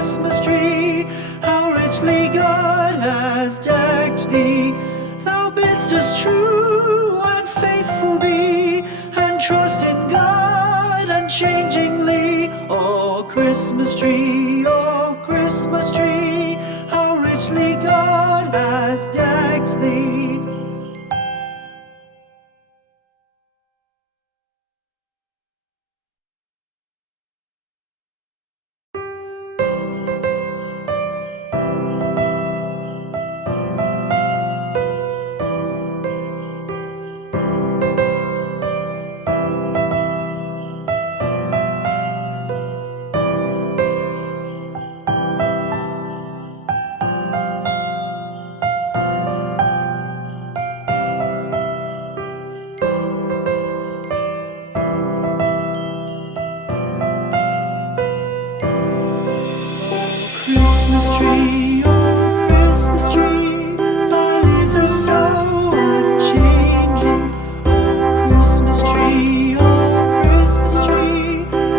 Christmas tree, how richly God has decked thee. Thou bidst us true and faithful be, and trust in God unchangingly. O Christmas tree, how richly God has decked thee. Christmas tree, oh Christmas tree, thy leaves are so unchanging. Oh Christmas tree,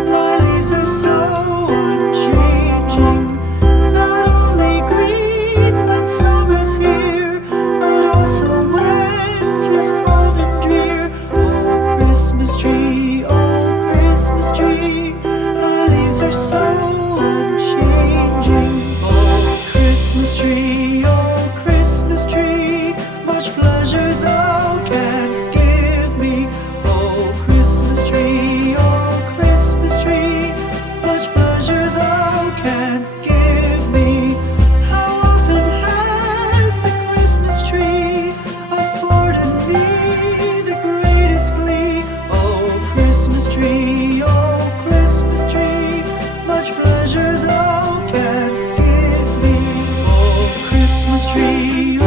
thy leaves are so unchanging. Not only green when summer's here, but also when 'tis cold and drear. Oh Christmas tree, thy leaves are so unchanging. Oh Christmas tree, much pleasure thou canst give me. Oh Christmas tree, much pleasure thou canst give me. How often has the Christmas tree afforded me the greatest glee. Oh Christmas tree, much pleasure thou canst give me. Oh Christmas tree,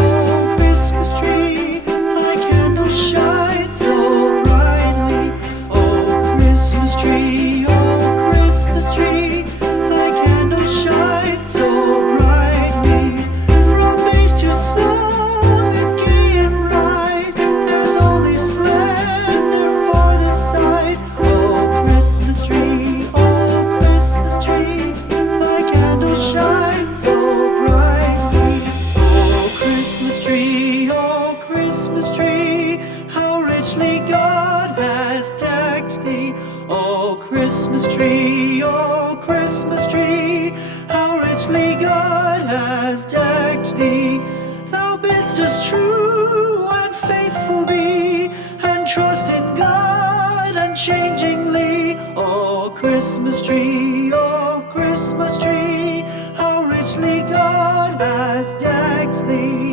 thy candle shines so brightly. Oh Christmas tree, thy candle shines so brightly. From base to summit, gay and bright, there's only splendor for the sight. Oh Christmas tree, thy candle shines so brightly. Oh Christmas tree, how richly God has decked thee. Oh Christmas tree, how richly God has decked thee. Thou bidst us true and faithful be, and trust in God unchangingly. Oh Christmas tree, how richly God has decked thee.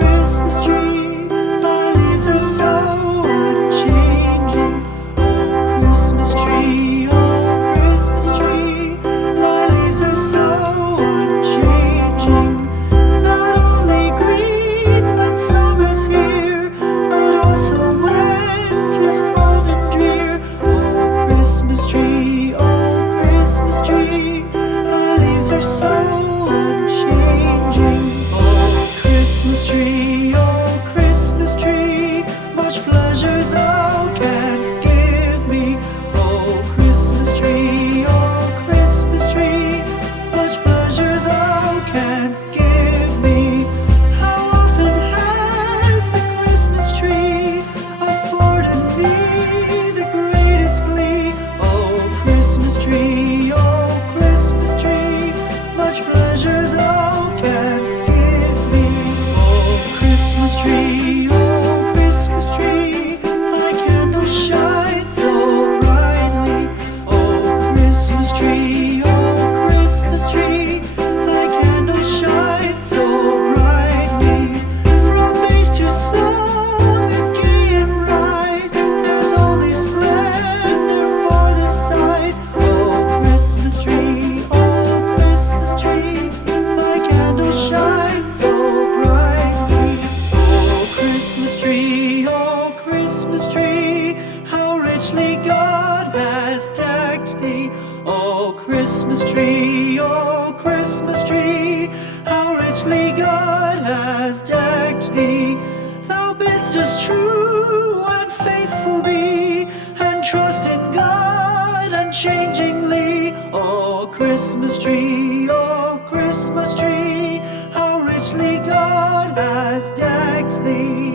Christmas tree, thy leaves are so unchanging. Oh Christmas tree, thy leaves are so unchanging. Not only green when summer's here, but also when 'tis cold and drear. Oh Christmas tree, thy leaves are so unchanging. Oh Christmas tree, much pleasure thou canst give me. Oh Christmas tree, much pleasure thou canst give me. How often has the Christmas tree afforded me the greatest glee. Oh Christmas tree, much pleasure thou canst give me. Oh tree, oh Christmas tree, how richly God has decked thee. Thou bidst us true and faithful be, and trust in God unchangingly. Oh Christmas tree, how richly God has decked thee.